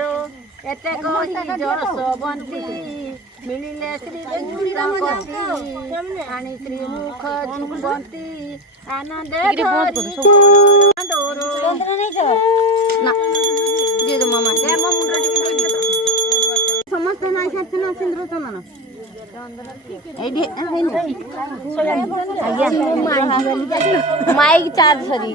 ମୋର ଏତେ କହି ଯଶବନ୍ତୀ ମିଳିଲେ ଶ୍ରୀ ବେଙ୍ଗୁରାମତି ଆଣି ଶ୍ରୀମୁଖ ଜୁବନ୍ତୀ ଆନନ୍ଦେ ସମସ୍ତେ ନାଇଁ ସାରିଥିଲେ ସିନ୍ଦୁର ଚନ୍ଦନ ମାଇକ୍ ଚାର୍ଜ ସରି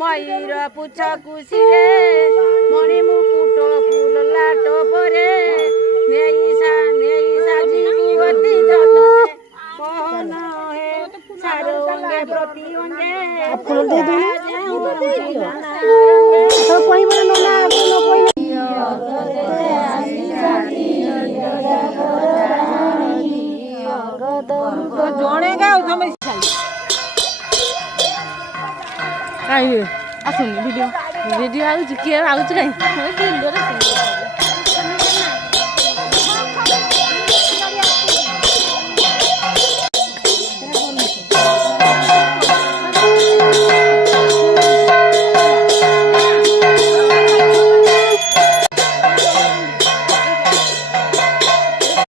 ময়ূর পুছ কুশিরে মণি মুকুট ফুল লাট পরে নেই সাজিবু অতি যতনে মোহন হে সারো অঙ্গে প্রতি অঙ্গে ফুল দে দে তো কইব না না আপন কই তো জଣେ গাও তুমি आसुन वीडियो वीडियो आउची किए आउची काई